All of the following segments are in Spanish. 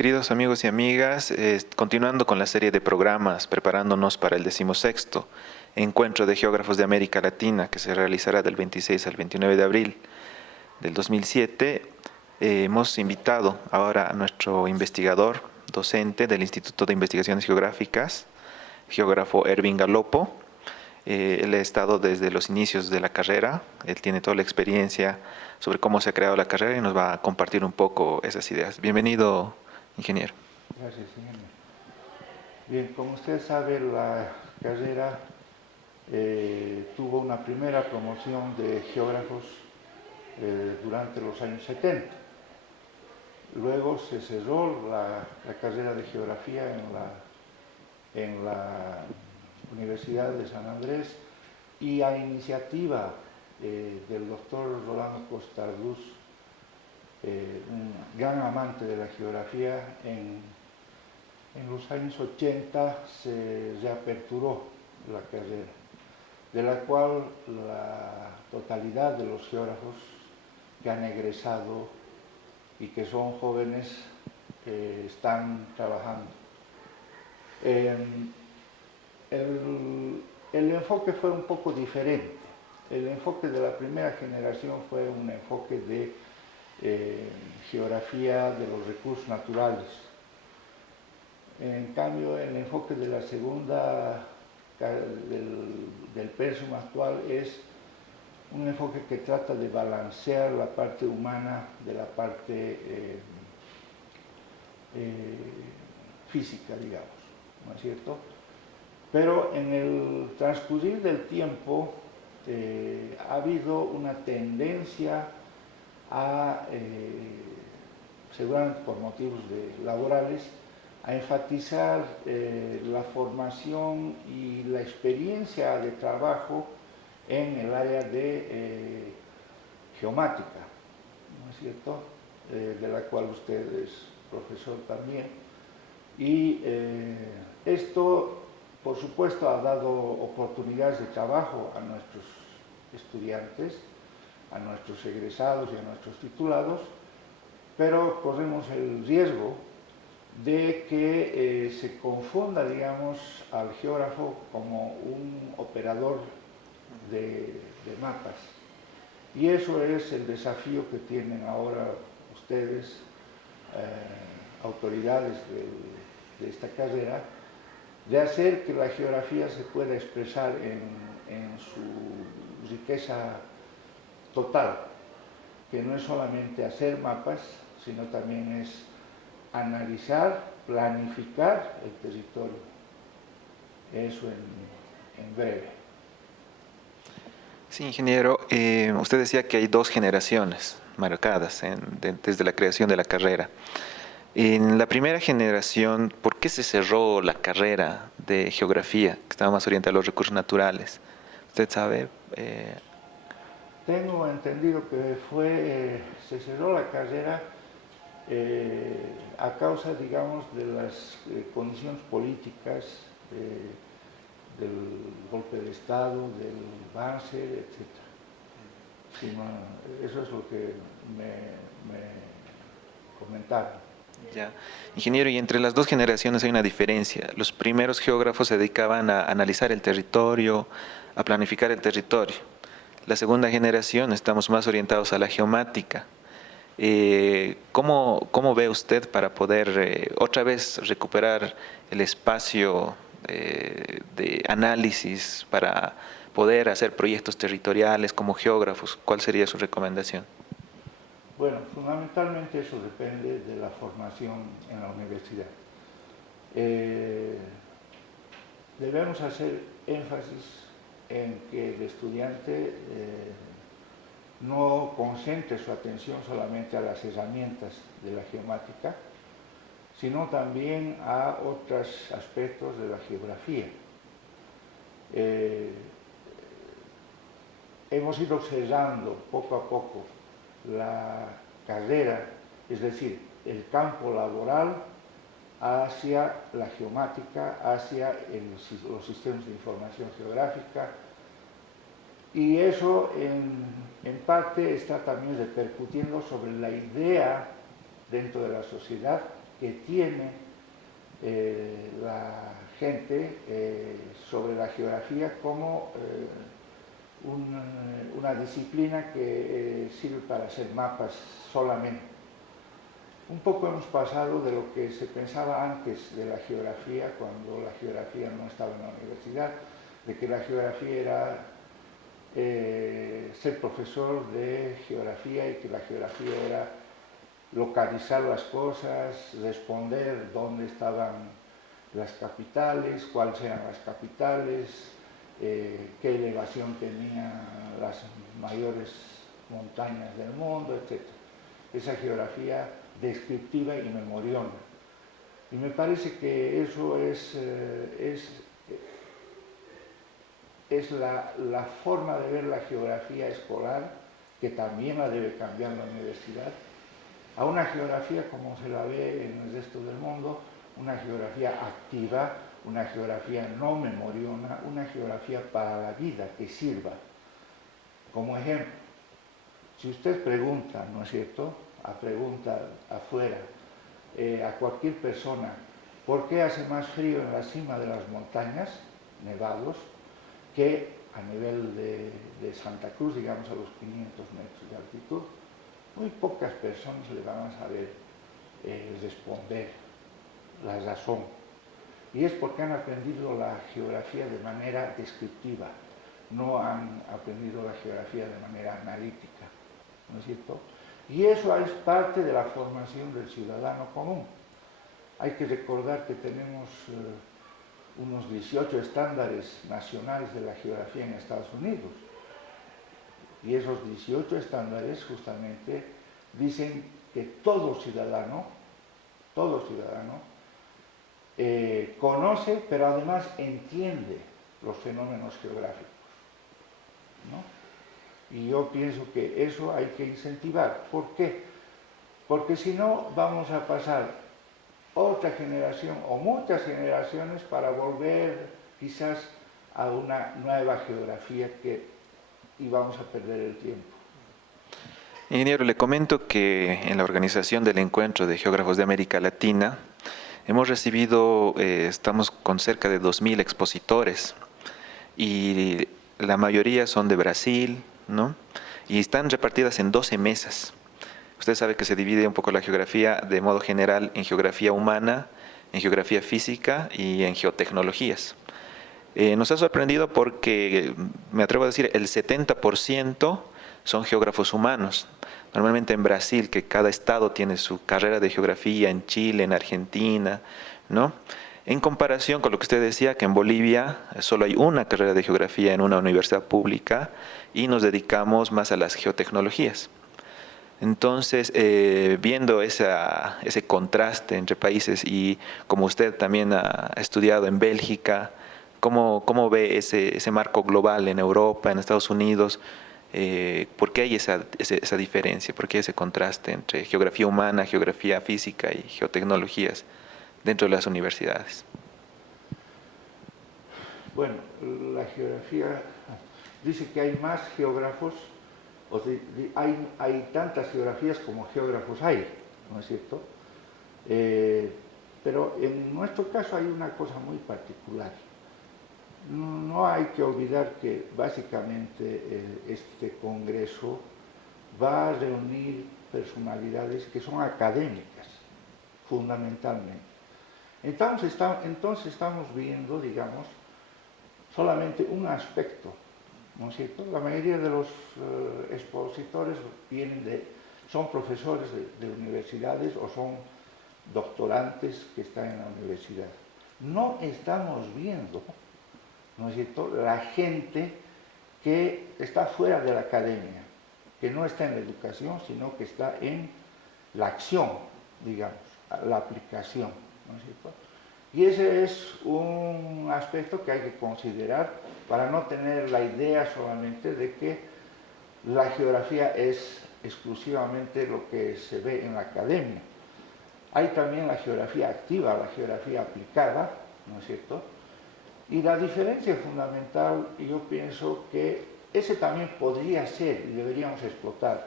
Queridos amigos y amigas, continuando con la serie de programas, preparándonos para el 16º Encuentro de Geógrafos de América Latina, que se realizará del 26 al 29 de abril del 2007, hemos invitado ahora a nuestro investigador, docente del Instituto de Investigaciones Geográficas, geógrafo Ervin Galopo. Él ha estado desde los inicios de la carrera, él tiene toda la experiencia sobre cómo se ha creado la carrera y nos va a compartir un poco esas ideas. Bienvenido, ingeniero. Gracias, ingeniero. Bien, como usted sabe, la carrera tuvo una primera promoción de geógrafos durante los años 70. Luego se cerró la carrera de geografía en la Universidad de San Andrés y a iniciativa del doctor Rolando Costarduz, un gran amante de la geografía, en los años 80 se reaperturó la carrera, de la cual la totalidad de los geógrafos que han egresado y que son jóvenes están trabajando. El enfoque fue un poco diferente. El enfoque de la primera generación fue un enfoque de geografía de los recursos naturales. En cambio, el enfoque de la segunda, del pensum actual, es un enfoque que trata de balancear la parte humana de la parte física, digamos, ¿no es cierto? Pero en el transcurrir del tiempo ha habido una tendencia a, seguramente por motivos laborales, a enfatizar la formación y la experiencia de trabajo en el área de geomática, ¿no es cierto?, de la cual usted es profesor también. Y esto, por supuesto, ha dado oportunidades de trabajo a nuestros estudiantes, a nuestros egresados y a nuestros titulados, pero corremos el riesgo de que se confunda, digamos, al geógrafo como un operador de mapas. Y eso es el desafío que tienen ahora ustedes, autoridades de esta carrera, de hacer que la geografía se pueda expresar en su riqueza total, que no es solamente hacer mapas, sino también es analizar, planificar el territorio. Eso en breve. Sí, ingeniero, usted decía que hay dos generaciones marcadas desde la creación de la carrera. En la primera generación, ¿por qué se cerró la carrera de geografía, que estaba más orientada a los recursos naturales? ¿Usted sabe? Tengo entendido que se cerró la carrera a causa, digamos, de las condiciones políticas, del golpe de Estado, del Banzer, etc. Sí, eso es lo que me comentaron. Ya. Ingeniero, y entre las dos generaciones hay una diferencia. Los primeros geógrafos se dedicaban a analizar el territorio, a planificar el territorio. La segunda generación estamos más orientados a la geomática. ¿Cómo ve usted para poder otra vez recuperar el espacio de análisis para poder hacer proyectos territoriales como geógrafos? ¿Cuál sería su recomendación? Bueno, fundamentalmente eso depende de la formación en la universidad. Debemos hacer énfasis en que el estudiante no concentre su atención solamente a las herramientas de la geomática, sino también a otros aspectos de la geografía. Hemos ido cerrando poco a poco la carrera, es decir, el campo laboral hacia la geomática, hacia los sistemas de información geográfica, y eso en parte está también repercutiendo sobre la idea dentro de la sociedad que tiene la gente sobre la geografía como una disciplina que sirve para hacer mapas solamente. Un poco hemos pasado de lo que se pensaba antes de la geografía, cuando la geografía no estaba en la universidad, de que la geografía era ser profesor de geografía y que la geografía era localizar las cosas, responder dónde estaban las capitales, cuáles eran las capitales, qué elevación tenían las mayores montañas del mundo, etc. Esa geografía descriptiva y memoriona. Y me parece que eso es la forma de ver la geografía escolar, que también la debe cambiar la universidad, a una geografía como se la ve en el resto del mundo, una geografía activa, una geografía no memoriona, una geografía para la vida, que sirva. Como ejemplo, si usted pregunta, ¿no es cierto?, pregunta afuera, a cualquier persona, ¿por qué hace más frío en la cima de las montañas, nevados, que a nivel de Santa Cruz, digamos a los 500 metros de altitud? Muy pocas personas le van a saber responder la razón. Y es porque han aprendido la geografía de manera descriptiva, no han aprendido la geografía de manera analítica, ¿no es cierto? Y eso es parte de la formación del ciudadano común. Hay que recordar que tenemos unos 18 estándares nacionales de la geografía en Estados Unidos. Y esos 18 estándares justamente dicen que todo ciudadano conoce, pero además entiende los fenómenos geográficos, ¿no? Y yo pienso que eso hay que incentivar. ¿Por qué? Porque si no vamos a pasar otra generación o muchas generaciones para volver quizás a una nueva geografía y vamos a perder el tiempo. Ingeniero, le comento que en la organización del Encuentro de Geógrafos de América Latina hemos recibido, estamos con cerca de 2000 expositores y la mayoría son de Brasil, ¿no? Y están repartidas en 12 mesas. Usted sabe que se divide un poco la geografía de modo general en geografía humana, en geografía física y en geotecnologías. Nos ha sorprendido porque, me atrevo a decir, el 70% son geógrafos humanos. Normalmente en Brasil, que cada estado tiene su carrera de geografía, en Chile, en Argentina, ¿no? En comparación con lo que usted decía, que en Bolivia solo hay una carrera de geografía en una universidad pública y nos dedicamos más a las geotecnologías. Entonces, viendo ese contraste entre países y como usted también ha estudiado en Bélgica, ¿cómo ve ese marco global en Europa, en Estados Unidos? ¿Por qué hay esa diferencia? ¿Por qué ese contraste entre geografía humana, geografía física y geotecnologías dentro de las universidades? Bueno, la geografía dice que hay más geógrafos, hay tantas geografías como geógrafos hay, ¿no es cierto? Pero en nuestro caso hay una cosa muy particular. No hay que olvidar que básicamente este congreso va a reunir personalidades que son académicas, fundamentalmente. Entonces estamos viendo, digamos, solamente un aspecto, ¿no es cierto? La mayoría de los expositores son profesores de universidades o son doctorantes que están en la universidad. No estamos viendo, ¿no es cierto?, la gente que está fuera de la academia, que no está en la educación, sino que está en la acción, digamos, la aplicación, ¿no es cierto? Y ese es un aspecto que hay que considerar para no tener la idea solamente de que la geografía es exclusivamente lo que se ve en la academia. Hay también la geografía activa, la geografía aplicada, ¿no es cierto? Y la diferencia fundamental, yo pienso que ese también podría ser y deberíamos explotar,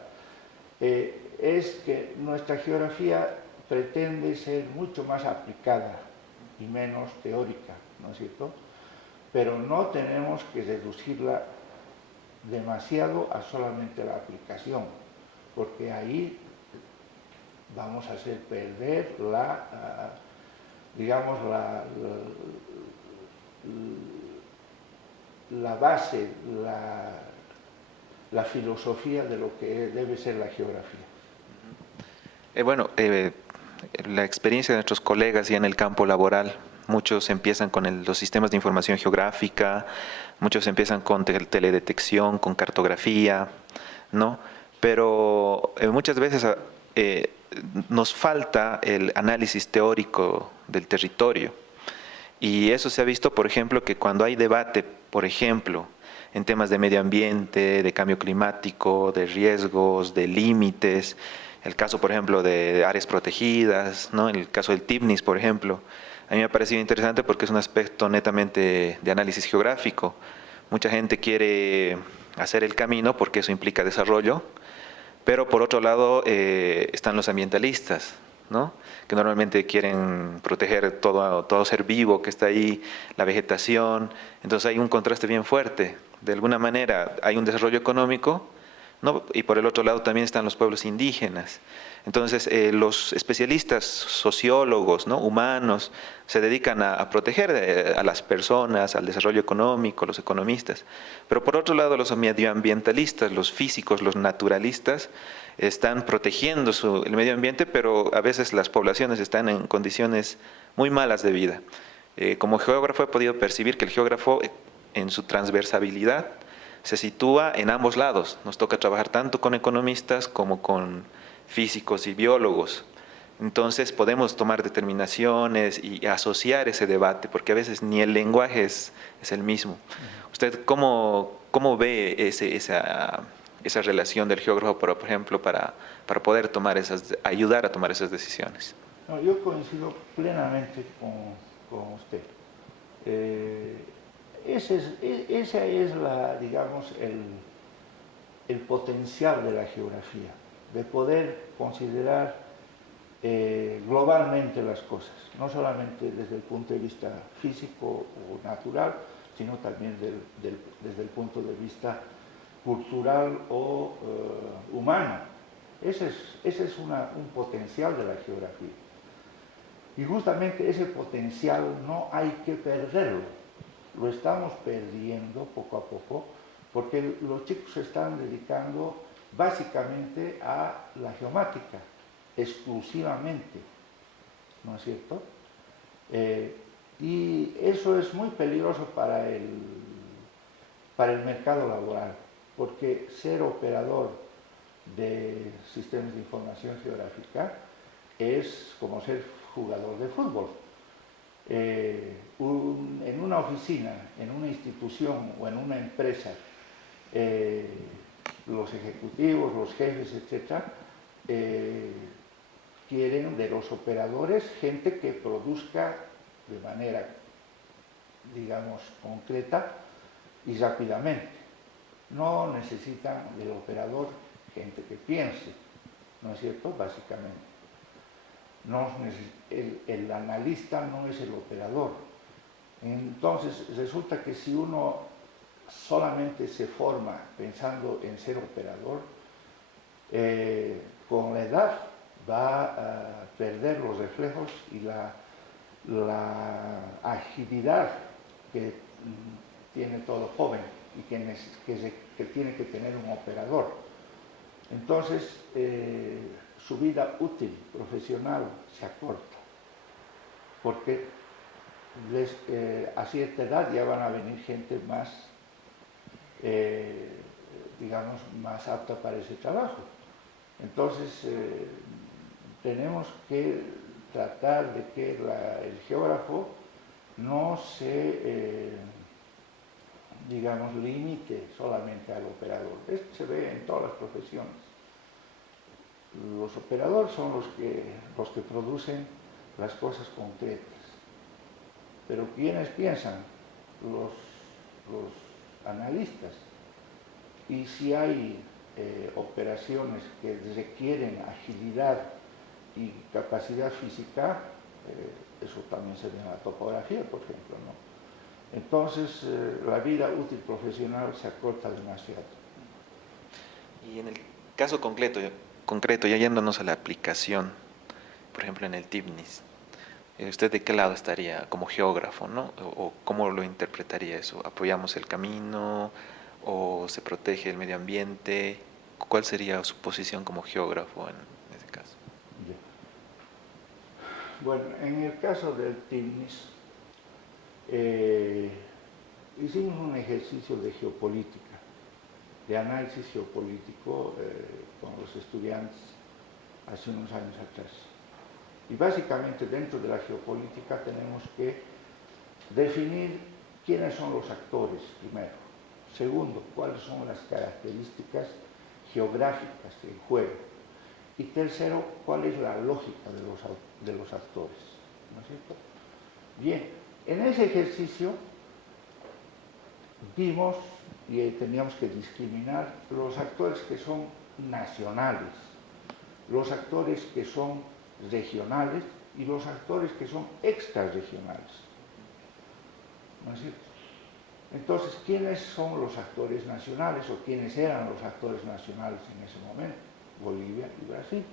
es que nuestra geografía pretende ser mucho más aplicada y menos teórica, ¿no es cierto? Pero no tenemos que reducirla demasiado a solamente la aplicación, porque ahí vamos a hacer perder digamos, la base, la filosofía de lo que debe ser la geografía. La experiencia de nuestros colegas ya en el campo laboral, muchos empiezan con los sistemas de información geográfica, muchos empiezan con teledetección, con cartografía, ¿no? Pero muchas veces nos falta el análisis teórico del territorio. Y eso se ha visto, por ejemplo, que cuando hay debate, por ejemplo, en temas de medio ambiente, de cambio climático, de riesgos, de límites, el caso, por ejemplo, de áreas protegidas, ¿no? El caso del TIPNIS, por ejemplo, a mí me ha parecido interesante porque es un aspecto netamente de análisis geográfico. Mucha gente quiere hacer el camino porque eso implica desarrollo, pero por otro lado están los ambientalistas, ¿no? Que normalmente quieren proteger todo ser vivo que está ahí, la vegetación. Entonces hay un contraste bien fuerte. De alguna manera hay un desarrollo económico, ¿no? Y por el otro lado también están los pueblos indígenas. Entonces los especialistas, sociólogos, ¿no? Humanos, se dedican a proteger a las personas, al desarrollo económico, los economistas. Pero por otro lado los medioambientalistas, los físicos, los naturalistas, están protegiendo el medio ambiente, pero a veces las poblaciones están en condiciones muy malas de vida. Como geógrafo he podido percibir que el geógrafo en su transversabilidad se sitúa en ambos lados. Nos toca trabajar tanto con economistas como con físicos y biólogos. Entonces podemos tomar determinaciones y asociar ese debate, porque a veces ni el lenguaje es el mismo. ¿Usted cómo ve esa relación del geógrafo, por ejemplo, para poder ayudar a tomar esas decisiones? No, yo coincido plenamente con usted. Esa es digamos, el potencial de la geografía, de poder considerar globalmente las cosas, no solamente desde el punto de vista físico o natural, sino también desde el punto de vista cultural o humano. Ese es un potencial de la geografía. Y justamente ese potencial no hay que perderlo. Lo estamos perdiendo poco a poco porque los chicos se están dedicando básicamente a la geomática, exclusivamente, ¿no es cierto? Y eso es muy peligroso para el mercado laboral, porque ser operador de sistemas de información geográfica es como ser jugador de fútbol. En una oficina, en una institución o en una empresa, los ejecutivos, los jefes, etcétera, quieren de los operadores gente que produzca de manera, digamos, concreta y rápidamente. No necesitan del operador gente que piense, ¿no es cierto? Básicamente. No, el analista no es el operador. Entonces resulta que si uno solamente se forma pensando en ser operador, con la edad va a perder los reflejos y la agilidad que tiene todo joven y que tiene que tener un operador. Entonces su vida útil, profesional, se acorta, porque a cierta edad ya van a venir gente más, digamos, más apta para ese trabajo. Entonces tenemos que tratar de que el geógrafo no se, digamos, limite solamente al operador. Esto se ve en todas las profesiones. Los operadores son los que producen las cosas concretas. Pero ¿quiénes piensan? Los analistas. Y si hay operaciones que requieren agilidad y capacidad física, eso también se ve en la topografía, por ejemplo, ¿no? Entonces, la vida útil profesional se acorta demasiado. Y en el caso concreto, ya yéndonos a la aplicación, por ejemplo en el TIPNIS, ¿usted de qué lado estaría como geógrafo, no? ¿O cómo lo interpretaría eso? ¿Apoyamos el camino o se protege el medio ambiente? ¿Cuál sería su posición como geógrafo en ese caso? Ya. Bueno, en el caso del TIPNIS, hicimos un ejercicio de geopolítica, de análisis geopolítico con los estudiantes hace unos años atrás. Y básicamente dentro de la geopolítica tenemos que definir quiénes son los actores, primero. Segundo, cuáles son las características geográficas del juego. Y tercero, cuál es la lógica de los actores. ¿No es cierto? Bien, en ese ejercicio vimos y teníamos que discriminar los actores que son nacionales, los actores que son regionales y los actores que son extrarregionales. ¿No es cierto? Entonces, ¿quiénes son los actores nacionales o quiénes eran los actores nacionales en ese momento? Bolivia y Brasil.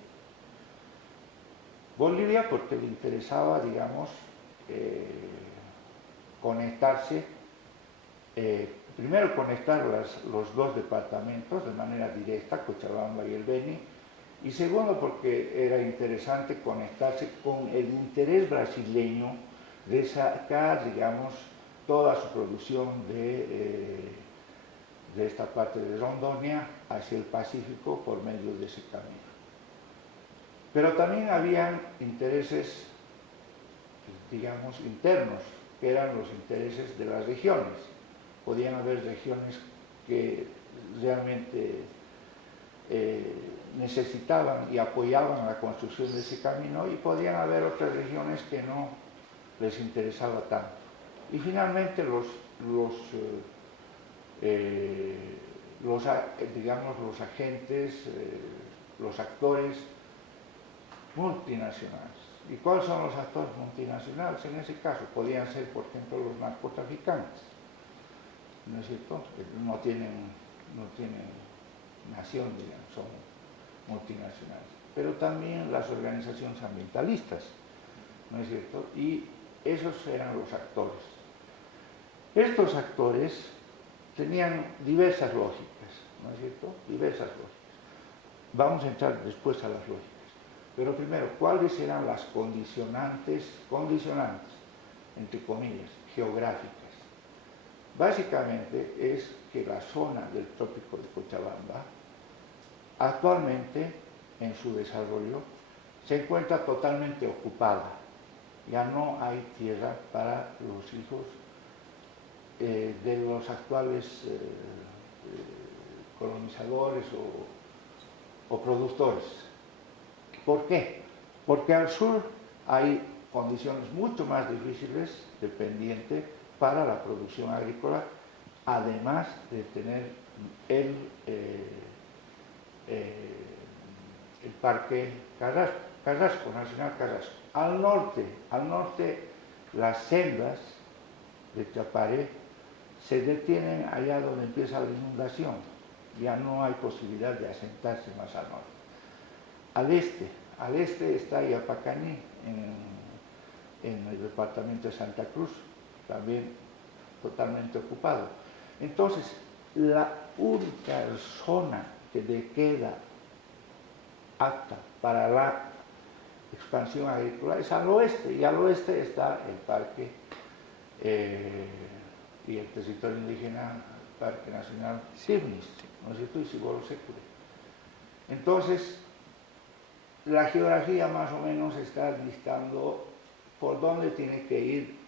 Bolivia porque le interesaba, digamos, conectarse, primero conectar los dos departamentos de manera directa, Cochabamba y el Beni, y segundo porque era interesante conectarse con el interés brasileño de sacar, digamos, toda su producción de esta parte de Rondônia hacia el Pacífico por medio de ese camino. Pero también habían intereses, digamos, internos, que eran los intereses de las regiones. Podían haber regiones que realmente necesitaban y apoyaban la construcción de ese camino y podían haber otras regiones que no les interesaba tanto. Y finalmente digamos, los agentes, los actores multinacionales. ¿Y cuáles son los actores multinacionales? En ese caso podían ser, por ejemplo, los narcotraficantes, ¿no es cierto? Que no tienen nación, digamos, son multinacionales. Pero también las organizaciones ambientalistas, ¿no es cierto? Y esos eran los actores. Estos actores tenían diversas lógicas, ¿no es cierto? Diversas lógicas. Vamos a entrar después a las lógicas. Pero primero, ¿cuáles eran las condicionantes, entre comillas, geográficas? Básicamente es que la zona del trópico de Cochabamba actualmente en su desarrollo se encuentra totalmente ocupada. Ya no hay tierra para los hijos de los actuales colonizadores o productores. ¿Por qué? Porque al sur hay condiciones mucho más difíciles de pendiente para la producción agrícola, además de tener el Parque Carrasco, Nacional Carrasco. Al norte, las sendas de Chapare se detienen allá donde empieza la inundación. Ya no hay posibilidad de asentarse más al norte. Al este está Yapacaní, en el departamento de Santa Cruz, también totalmente ocupado. Entonces, la única zona que le queda apta para la expansión agrícola es al oeste, y al oeste está el parque y el territorio indígena, el Parque Nacional TIPNIS, ¿no es cierto? Y Cibolo Secure. Entonces, la geografía más o menos está listando por dónde tiene que ir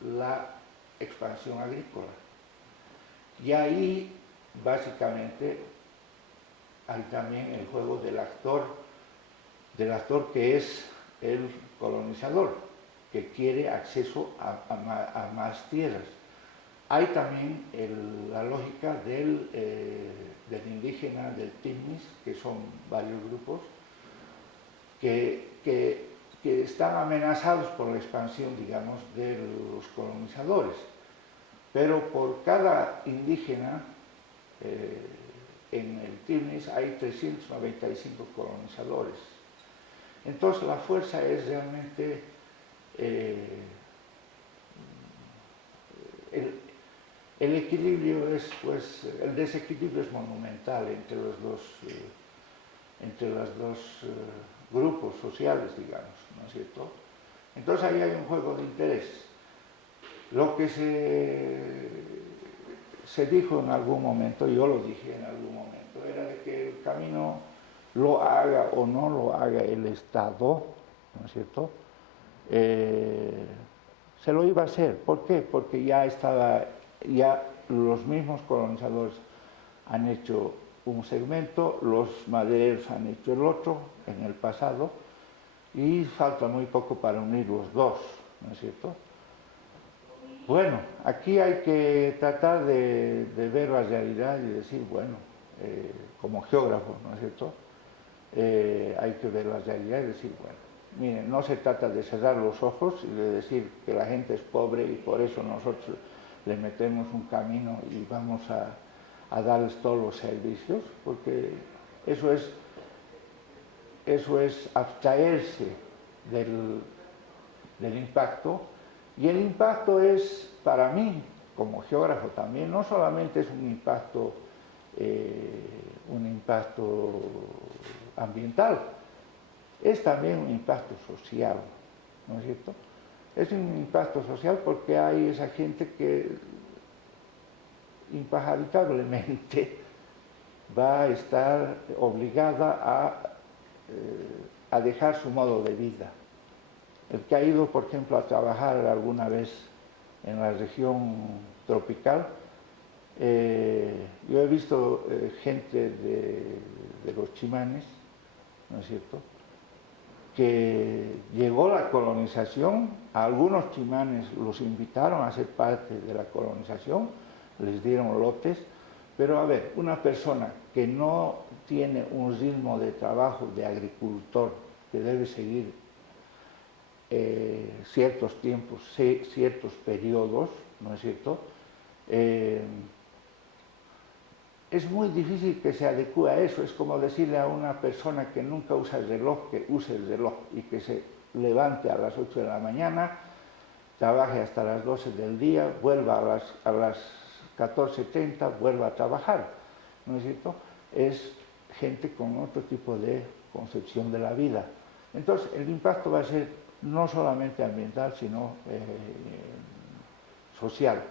la expansión agrícola. Y ahí, básicamente, hay también el juego del actor que es el colonizador, que quiere acceso a más tierras. Hay también la lógica del indígena, del TIPNIS, que son varios grupos, que que están amenazados por la expansión, digamos, de los colonizadores. Pero por cada indígena en el Tigris hay 395 colonizadores. Entonces la fuerza es realmente el equilibrio es, pues, el desequilibrio es monumental entre los dos grupos sociales, digamos, ¿no es cierto? Entonces ahí hay un juego de interés. Lo que se dijo en algún momento, yo lo dije en algún momento, era de que el camino lo haga o no lo haga el Estado, ¿no es cierto? Se lo iba a hacer. ¿Por qué? Porque ya los mismos colonizadores han hecho un segmento, los madereros han hecho el otro en el pasado y falta muy poco para unir los dos, ¿no es cierto? Bueno, aquí hay que tratar de ver la realidad y decir, bueno, como geógrafo, ¿no es cierto? Hay que ver la realidad y decir, bueno, miren, no se trata de cerrar los ojos y de decir que la gente es pobre y por eso nosotros le metemos un camino y vamos a darles todos los servicios, porque eso es abstraerse del impacto. Y el impacto es, para mí, como geógrafo también, no solamente es un impacto ambiental, es también un impacto social, ¿no es cierto? Es un impacto social porque hay esa gente que impavitablemente va a estar obligada a dejar su modo de vida. El que ha ido, por ejemplo, a trabajar alguna vez en la región tropical, yo he visto gente de los Chimanes, ¿no es cierto?, que llegó la colonización, a algunos Chimanes los invitaron a ser parte de la colonización, les dieron lotes, pero a ver, una persona que no tiene un ritmo de trabajo de agricultor, que debe seguir ciertos tiempos, ciertos periodos, ¿no es cierto?, es muy difícil que se adecue a eso. Es como decirle a una persona que nunca usa el reloj, que use el reloj y que se levante a las 8 de la mañana, trabaje hasta las 12 del día, vuelva a las 14:30, vuelva a trabajar, ¿no es cierto? Es gente con otro tipo de concepción de la vida. Entonces, el impacto va a ser no solamente ambiental, sino social.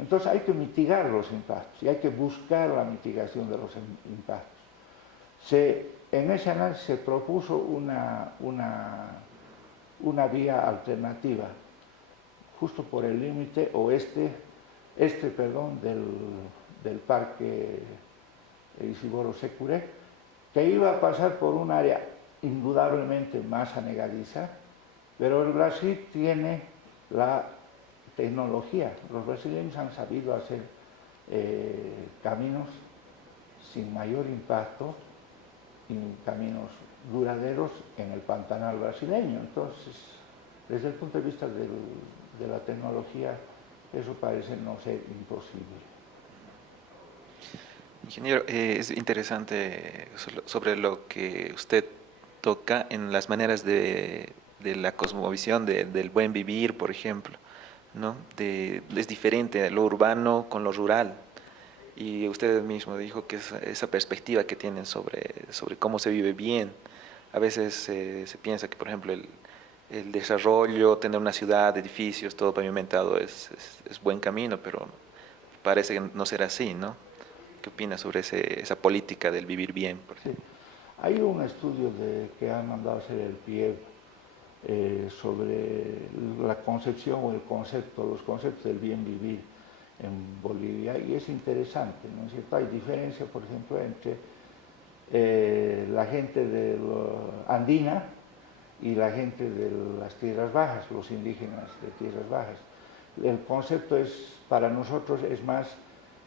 Entonces hay que mitigar los impactos y hay que buscar la mitigación de los impactos. En ese análisis se propuso una vía alternativa, justo por el límite oeste, del parque Isiboro-Sécure, que iba a pasar por un área indudablemente más anegadiza, pero el Brasil tiene la tecnología. Los brasileños han sabido hacer caminos sin mayor impacto y caminos duraderos en el pantanal brasileño. Entonces, desde el punto de vista de la tecnología, eso parece no ser imposible. Ingeniero, es interesante sobre lo que usted toca en las maneras de la cosmovisión del buen vivir, por ejemplo, ¿no? Es diferente lo urbano con lo rural. Y usted mismo dijo que esa perspectiva que tienen sobre cómo se vive bien. A veces se piensa que, por ejemplo, el desarrollo, tener una ciudad, edificios, todo pavimentado es buen camino, pero parece no ser así, ¿no? ¿Qué opina sobre esa política del vivir bien? Sí. Hay un estudio que ha mandado hacer el PIEB sobre la concepción o los conceptos del bien vivir en Bolivia, y es interesante, ¿no es cierto? Hay diferencia, por ejemplo, entre la gente andina y la gente de las tierras bajas, los indígenas de tierras bajas. El concepto para nosotros es más,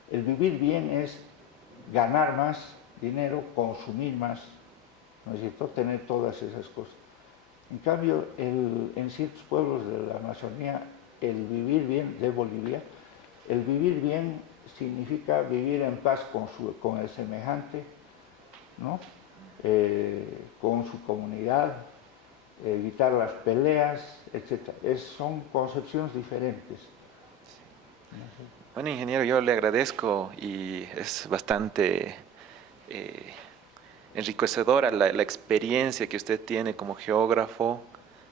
el vivir bien es ganar más dinero, consumir más, ¿no es cierto?, tener todas esas cosas. En cambio, en ciertos pueblos de la Amazonía, el vivir bien de Bolivia, el vivir bien significa vivir en paz con el semejante, ¿no? Con su comunidad, evitar las peleas, etc. Son concepciones diferentes. Bueno, ingeniero, yo le agradezco y es bastante enriquecedora la experiencia que usted tiene como geógrafo,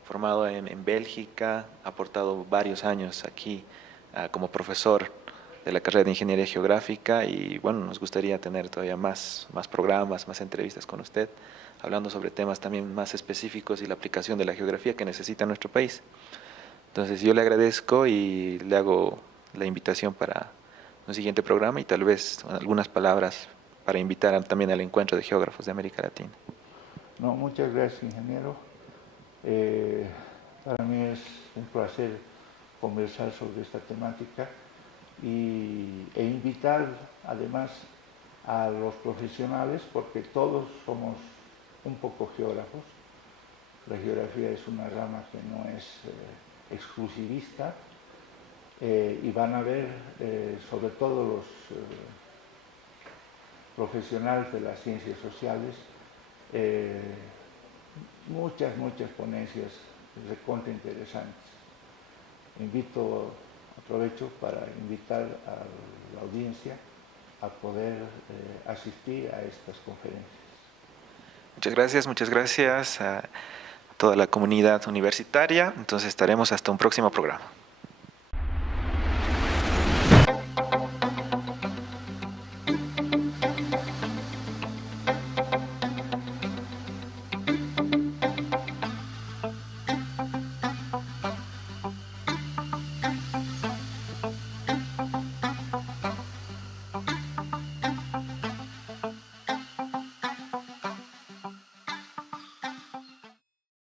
formado en Bélgica, ha aportado varios años aquí como profesor de la carrera de Ingeniería Geográfica y bueno, nos gustaría tener todavía más programas, más entrevistas con usted, hablando sobre temas también más específicos y la aplicación de la geografía que necesita nuestro país. Entonces yo le agradezco y le hago la invitación para un siguiente programa y tal vez algunas palabras para invitar también al encuentro de geógrafos de América Latina. No, muchas gracias, ingeniero. Para mí es un placer conversar sobre esta temática e invitar además a los profesionales, porque todos somos un poco geógrafos. La geografía es una rama que no es exclusivista y van a ver, sobre todo los profesionales de las ciencias sociales, muchas ponencias recontra interesantes. Aprovecho para invitar a la audiencia a poder asistir a estas conferencias. Muchas gracias a toda la comunidad universitaria. Entonces estaremos hasta un próximo programa.